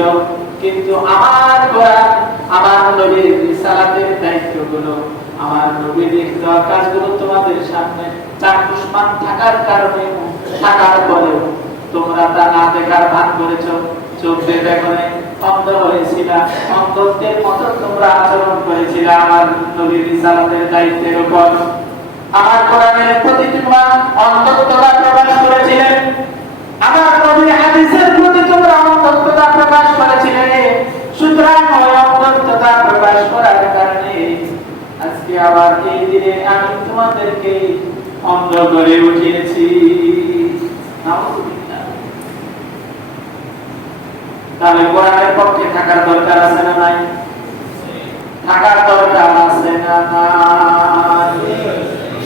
কিন্তু আমার কোরআন, আমার নবীর রিসালাতের দায়িত্বগুলো, আমার নবীর দেওয়া কাজগুলো তোমাদের সামনে চাক্ষুষ্মান থাকার কারণে, থাকার পরেও তোমরা তা না দেখার ভান করেছ, চোখ দেখো নাই, অন্ধ হয়েছিল, অন্ধত্বের মতো তোমরা আচরণ করেছিল আমার নবীর রিসালাতের দায়িত্বের উপর। আমার কোরআনের প্রতি তোমরা অন্ধত্বতা প্রকাশ করেছিলেন, আমার নবীর হাদিসের প্রতি তোমরা অন্ধত্বতা প্রকাশ করেছিলে। সুতরাং ওই অন্ধত্বতা প্রকাশ করার কারণে আজকে আবার এই দিনে আমি তোমাদেরকে অন্ধ করে উঠিয়েছি। তাহলে কোরআনের পক্ষে থাকার দরকার আছে না নাই? থাকার দরকার আছে না নাই?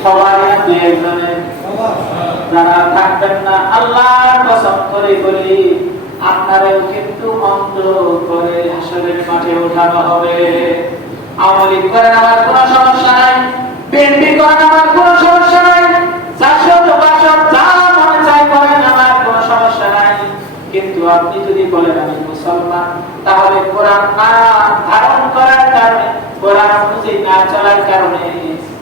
সবাই দুই একজনের যারা থাকবেন না, আল্লাহর কসম করে বলি আপনারাও কিন্তু অন্ধ করে হাসরের মাঠে ওঠানো হবে। আমলি করেন আমার কোনো সমস্যা নাই, বিএনপি করেন আমার কোনো সমস্যা নাই, জাসদ বাসদ যা মনে চাই করেন আমার কোনো সমস্যা নাই, কিন্তু আপনি যদি বলেন আমি মুসলমান, তাহলে কোরআন না ধারণ করার কারণে, কোরআন বুঝে না চলার কারণে,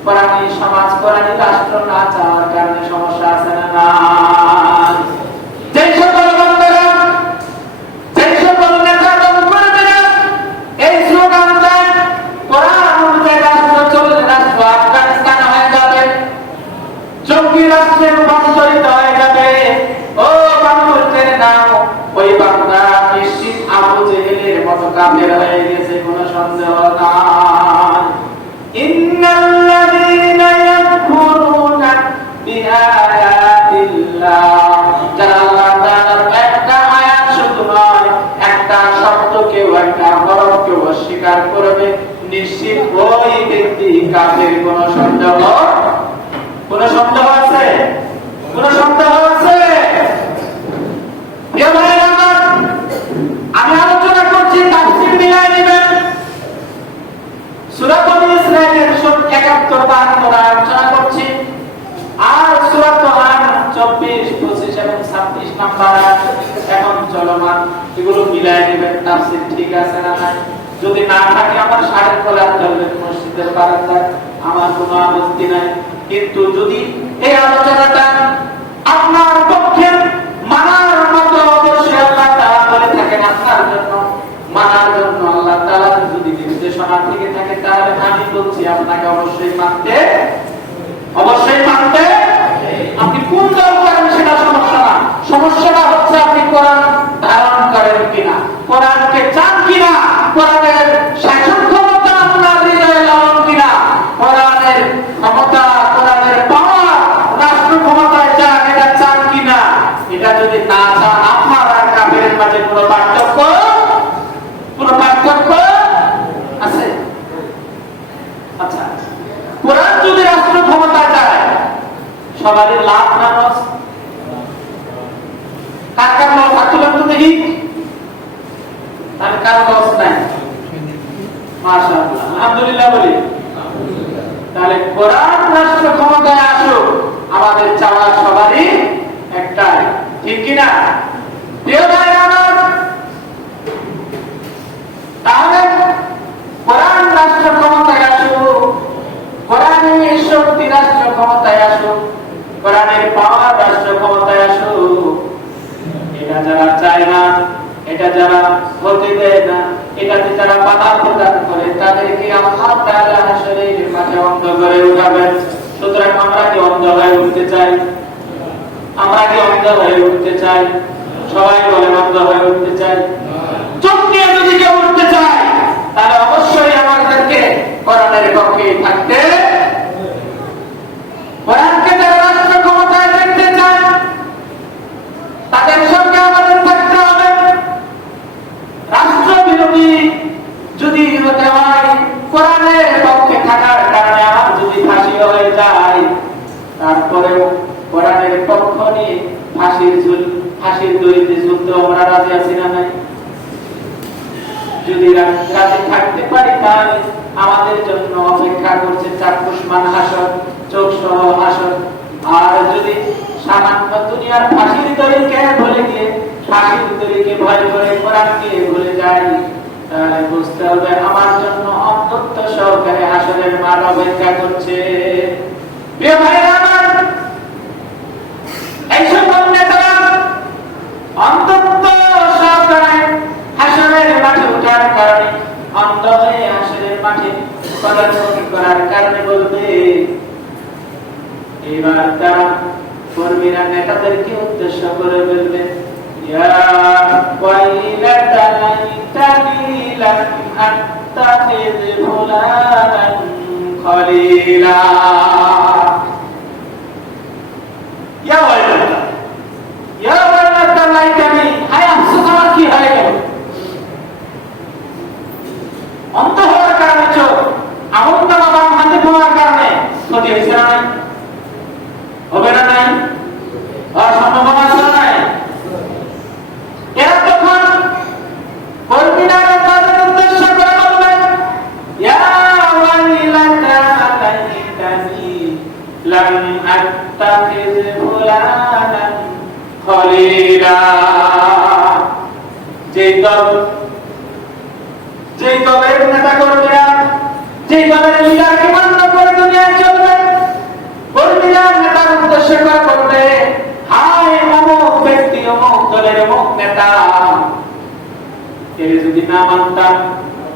কোরআনী সমাজ কোরআনী রাষ্ট্র না চাওয়ার কারণে সমস্যা আছে না? না। যেই সকল বন্ধুরা, যেই সকল নেতা কর্মীরা এই স্লোগান দেন কোরআন অনুযায়ী রাষ্ট্র চললে রাষ্ট্র আফগানিস্তান হয়ে যাবে, জঙ্গি রাষ্ট্রে রূপান্তরিত হয়ে যাবে, ও বাংলাদেশের নাম ওই বাংলা নিশ্চিত আবু জেহেলের মতো কাফের হয়ে গেছে, কোনো সন্দেহ নাই। ইন্নাল্লাযীনা ইয়াকফুরুনা বিআয়াতিল্লাহ, যারা আল্লাহ তাআলার একটা আয়াত শুধু নয়, একটা শব্দকেও, একটা হরফকেও অস্বীকার করবে, নিশ্চিত ওই ব্যক্তি কাফের, কোনো সন্দেহ, কোনো সন্দেহ আছে? কোনো সন্দেহ আছে? আমি আলোচনা করছি, তাফসীর মিলাই নেবেন। সূরা বনী ইসরাঈলের 71-52 আলোচনা করছি, আর সূরা তাহার 24, 25 এবং 26 নাম্বার এখন চলমান, এগুলো মিলাই নেবেন, তাফসীর ঠিক আছে না নাই। যদি না থাকে আমার সাড়ে খোলা ধরবেন মসজিদের বারান্দায়, আমার কোনো আপত্তি নাই। কিন্তু যদি এই আলোচনাটা আপনার পক্ষে মানার মতো, অবশ্যই আল্লাহ তাআলা বলে থাকেন আপনার জন্য, মানার জন্য আল্লাহ তাআলা যদি নির্দেশনা থেকে থাকে, তাহলে আমি বলছি আপনাকে অবশ্যই মানতে, অবশ্যই মানতে। আপনি কোন দল করেন সেটা সমস্যা না, সমস্যাটা হচ্ছে আপনি কোরআন ধারণ করেন কিনা, কোরআনকে চান কিনা, কোরআনের শাসন ক্ষমতা আপনার হৃদয়ে লালন কিনা, কোরআনের ক্ষমতা, কোরআনের পাওয়ার রাষ্ট্র ক্ষমতায় চান, এটা চান কিনা। এটা যদি না চান, আপনার আর কাফেরের মাঝে কোনো পার্থক্য, কোনো পার্থক্য আছে? আচ্ছা, কোরআন যদি রাষ্ট্র ক্ষমতায় যায়, সবারই লাভ না লস? কার কার লস হাত তুলেন তো দেখি, তাহলে কার লস নাই? মাশাআল্লাহ, আলহামদুলিল্লাহ বলি। তাহলে কোরআন রাষ্ট্র ক্ষমতায় আসুক, আমাদের চাওয়া সবারই একটাই, ঠিক কিনা? প্রিয় ভাইরা আমার, তাহলে কোরআন রাষ্ট্র ক্ষমতায় আসুক, কোরআনের শক্তি রাষ্ট্র ক্ষমতায় আসুক, কোরআনের পাওয়ার রাষ্ট্র ক্ষমতায় আসুক, এটা যারা চায় না, এটা যারা হতে দেয় না, এটাতে যারা বাধা প্রদান করে, তাদেরকে আল্লাহ তাআলা হাসরের মাঠে অন্ধ করে উঠাবেন। সুতরাং আমরা কি অন্ধ হয়ে উঠতে চাই? আমরা কি অন্ধ হয়ে উঠতে চাই? সবাই বলেন অন্ধ হয়ে উঠতে চাই। চোখ নিয়ে যদি কেউ উঠতে চায়, তাহলে অবশ্যই আমাদেরকে কোরআনের পক্ষে থাকতে, কোরআনকে যারা রাষ্ট্র ক্ষমতায় দেখতে চায়, তাদের সঙ্গে আমাদের থাকতে হবে। রাষ্ট্র বিরোধী যদি হতে হয়, কোরআনের পক্ষে থাকার কারণে আমার যদি ফাঁসি হয়ে যায়, তারপরেও কোরআনের পক্ষ নিয়ে ফাঁসির দড়িতে ঝুলতে আমরা রাজি আছি না নাই? যদি রাজি থাকতে পারি, তাহলে আমাদের জন্য অপেক্ষা করছে চাক্ষুষ্মান হাসর, চোখ সহ হাসর। আর যদি সামান্য দুনিয়ার ফাঁসির দড়িকে ভুলে গিয়ে, ফাঁসির দড়িকে ভয় করে কোরআনকে ভুলে যাই, তাহলে বুঝতে হবে আমার জন্য অন্তত সহকারে হাসরের মাঠ অপেক্ষা করছে। প্রিয় ভাইরা আমার, এই সকল নেতারা অন্তত সহকারে হাসরের মাঠে ওঠার কারণে, অন্ধ হয়ে হাসরের মাঠে পদার্পণ করার কারণে বলবে, এবার তারা কর্মীরা নেতাদেরকে উদ্দেশ্য করে বলবে, ইয়া ওয়াইলাতা লাইতানি লাম আত্তাখিয ফুলানান খলিলা। ইয়া ওয়াইলাতা, ইয়া ওয়াইলাতা লাইতানি, হায় আফসোস আমার কি হয়ে গেল। অন্ত হওয়ার কারণে চোখ, আমল নামা বাম হাতে পাওয়ার কারণে ক্ষতি হয়েছে না? হবে না? নাই? যেই দলের নেতা কর্মীরা, যেই দলের লিডারকে মান্য করে দুনিয়ায় চলবে, কর্মীরা নেতার উদ্দেশ্য করে বলবে, হায় অমুক ব্যক্তি অমুক দলের অমুক নেতা, এর যদি না মানতাম,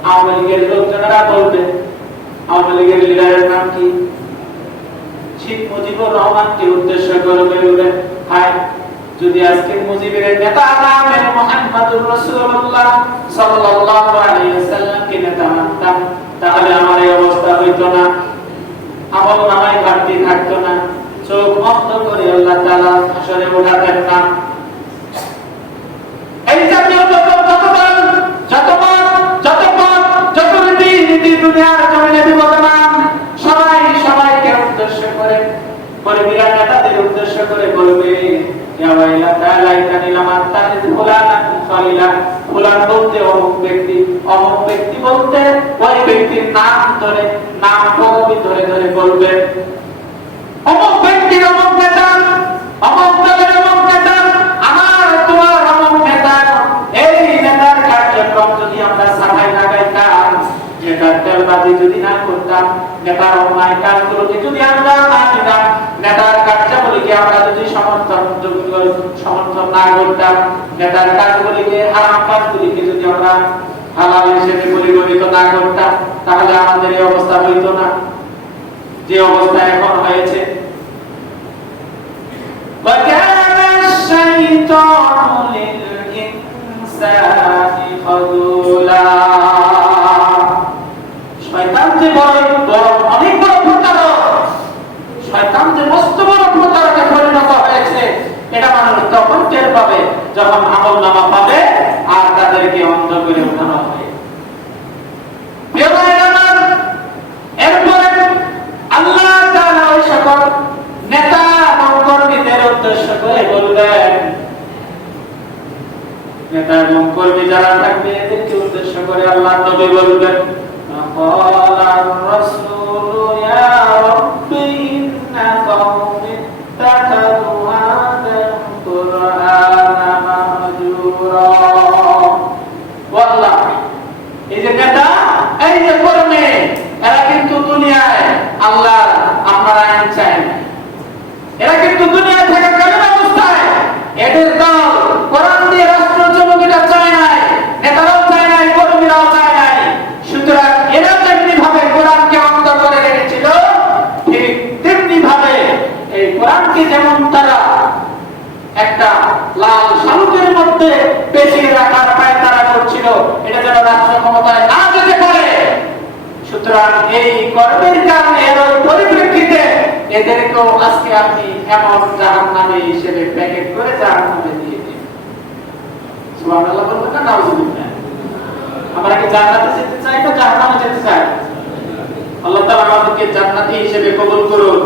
আওয়ামী লীগের লোকজনেরা বলবে, আওয়ামী লীগের লিডারের নাম কি, শেখ মুজিবুর রহমানকে উদ্দেশ্য করে বলবে, হায় যদি আজকে মুজিবের নেতা নামের মুহাম্মদুর রাসূলুল্লাহ সাল্লাল্লাহু আলাইহি ওয়াসাল্লামকে নেতা মানতাম, তাহলে আমার এই অবস্থা হইতো না, আমল নামায় ঘাটতি থাকতো না, চোখ বন্ধ করে আল্লাহ তাআলা হাসরে ওঠাতেন না। এই জাতীয় যত রীতি দুনিয়ার জমিনে বিবদমান, সবাই সবাইকে উদ্দেশ্য করে কর্মীরা নেতাদের উদ্দেশ্য করে বলবে, ফুলান বলতে অমুক ব্যক্তি বলতে ওই ব্যক্তির নাম ধরে, নাম পদবি ধরে ধরে বলবে, অমুক ব্যক্তির অমুক নেতা, অমুক দলের অমুক নেতা, আমার তোমার অমুক নেতা। এই নেতার কার্যক্রম যদি আমরা সাফাই লাগাইতাম, নেতার তেলবাজি যদি না করতাম, নেতার অন্যায় কাজগুলোকে যদি আমরা না দিতাম, নেতার কার্যাবলীকে আমরা যদি সমর্থন না করতাম, নেতার কাজগুলিকে, হারাম কাজগুলিকে যদি আমরা হালাল হিসেবে পরিগণিত না করতাম, তাহলে আমাদের এই অবস্থা হইত না যে অবস্থা এখন হয়েছে। শয়তান যে অনেক বড় প্রতারক, শয়তান যে মস্ত বড় প্রতারকে পরিণত হয়েছে, এটা মানুষ তখন টের পাবে যখন আমল নামা পাবে আর তাদেরকে অন্ধ করে উঠানো হবে। এরপরে আল্লাহ তাআলা ওই সকল নেতা এবং কর্মীদের উদ্দেশ্য করে বলবেন, নেতা এবং কর্মী যারা থাকবে এদেরকে উদ্দেশ্য করে আল্লাহ নবী বলবেন, ক্বালার রাসূলু ইয়া রাব্বি ইন্না কওমি ইত্তাখাযু হাযাল কুরআনা মাহজুরা। আল্লাহ, এই যে নেতা, এই যে কর্মী, এরা কিন্তু দুনিয়ায় আল্লাহ আপনার আইন চায় না, এরা কিন্তু দুনিয়া থাকাকালীন অবস্থায় এদের দল কোরআন দিয়ে রাষ্ট্র চলুক চায় নাই, নেতারাও চায় নাই, কর্মীরাও চায় নাই। সুতরাং এরা যেমনি ভাবে কোরআনকে অন্ধ করে রেখেছিল, ঠিক তেমনি ভাবে এই কোরআনকে যেমন তারা একটা লাল শালুকের মধ্যে পেঁচিয়ে রাখার পায় তারা করছিল, এটা যেন রাষ্ট্র ক্ষমতায় না যেতে পারে। সুতরাং এই কর্মের কারণে এর পরিপ্রেক্ষিতে এদেরকেও আজকে আপনি এমন জাহান্নামী হিসেবে প্যাকেট করে জাহান্নামে দিয়ে দিন। সুবহানাল্লাহ বলবেন না নাউজুবিল্লাহ? আমরা কি জান্নাতে যেতে চাই না জাহান্নামে যেতে চাই? আল্লাহ তাআলা আমাদেরকে জান্নাতি হিসেবে কবুল করুন।